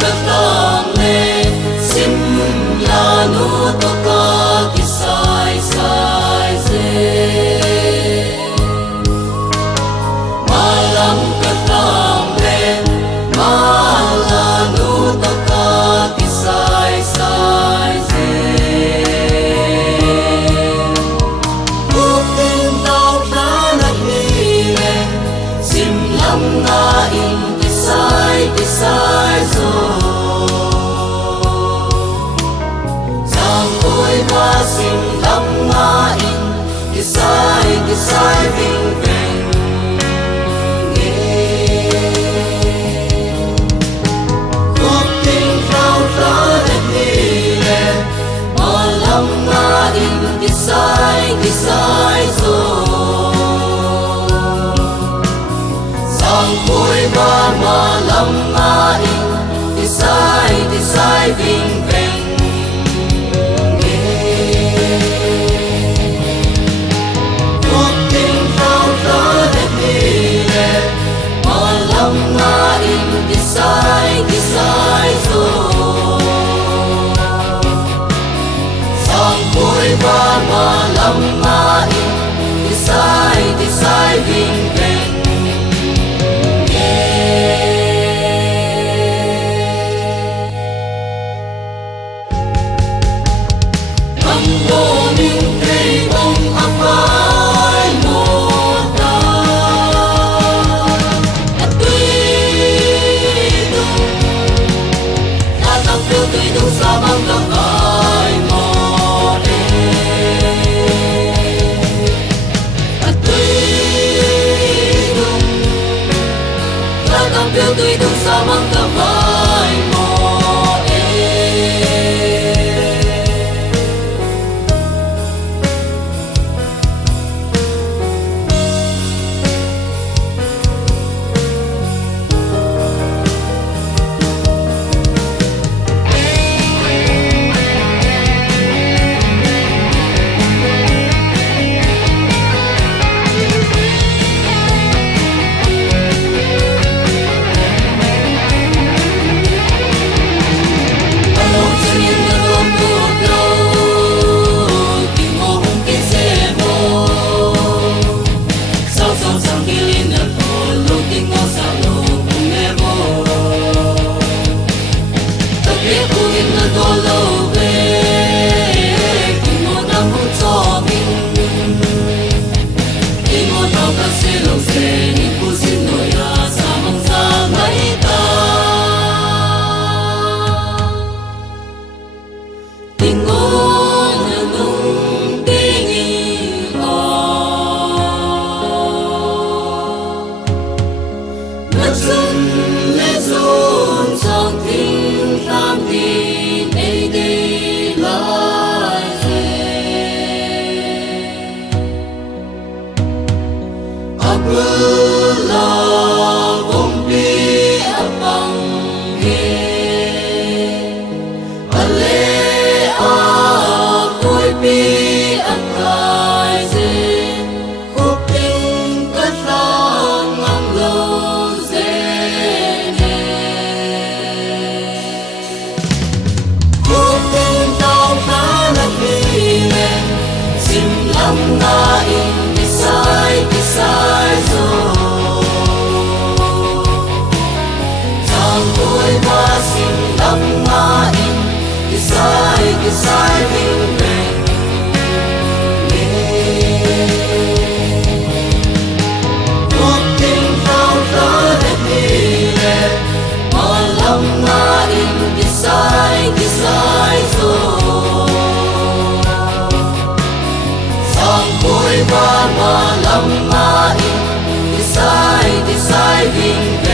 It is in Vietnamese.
ka tam le sim la nu to ka ki sai sai ze malam ka tam le ma la nu to ka ki sai sai ze cuộc tình đau khá là hi le sim lam na in ki sai rồi giang ôi hoa sim lam na in ki sai vinh veng nghe cuộc tình khao khát đẹp đi lệ mà lam na in ki sai rồi giang ôi hoa mà lam na in ki sai vinh veng cuộc tình khao khát đẹp đi lệ mà lam na in ki sai rồi giang ôi hoa mà lam na in ki sai vinh veng vô những cây bông áp vai một ta tuy đúng ta tập phiêu tuy đúng xa băng gặp vai một tuy đúng ta tập phiêu tuy đúng xa băng gặp vai một sai vinh veng cuộc tình khao khát đẹp đi lệ mà lam na in ki sai rồi giang ôi hoa mà lam na in ki sai vinh veng